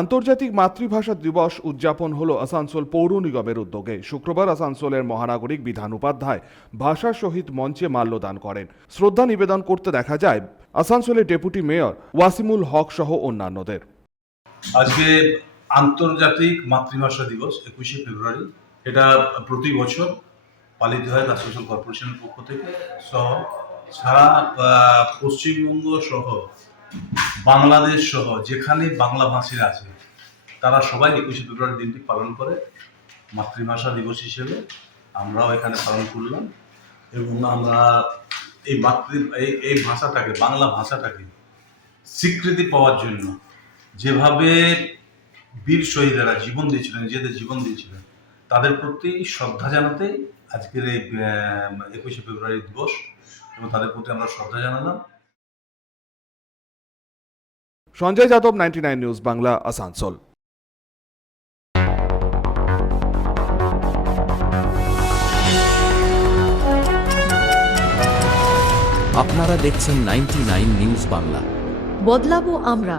আন্তর্জাতিক মাতৃভাষা দিবস উদযাপন হলো আসানসোল পৌর নিগমের উদ্যোগে। শুক্রবার আসানসোলের মহানাগরিক বিধান উপাধ্যায় ভাষা শহীদ মঞ্চে মাল্যদান করেন। শ্রদ্ধা নিবেদন করতে দেখা যায় আসানসোলের ডেপুটি মেয়র ওয়াসিমুল হক সহ অন্যান্যদের। আজকে আন্তর্জাতিক মাতৃভাষা দিবস 21শে ফেব্রুয়ারি। এটা প্রতি বছর পালিত হয় আসানসোল কর্পোরেশনের পক্ষ থেকে সহ সারা পশ্চিমবঙ্গ সহ বাংলাদেশ সহ যেখানে বাংলা ভাষীরা আছে তারা সবাই 21শে ফেব্রুয়ারি দিনটি পালন করে মাতৃভাষা দিবস হিসেবে। আমরাও এখানে পালন করলাম এবং আমরা এই ভাষাটাকে, বাংলা ভাষাটাকে স্বীকৃতি পাওয়ার জন্য যেভাবে বীর শহীদেরা জীবন দিয়েছিলেন, নিজেদের জীবন দিয়েছিলেন, তাদের প্রতি শ্রদ্ধা জানাতে আজকের এই 21শে ফেব্রুয়ারি দিবস এবং তাদের প্রতি আমরা শ্রদ্ধা জানালাম। সঞ্জয় যাদব, 99 নিউজ বাংলা, আসানসোল। আপনারা দেখছেন 99 নিউজ বাংলা। বদলাবো আমরা।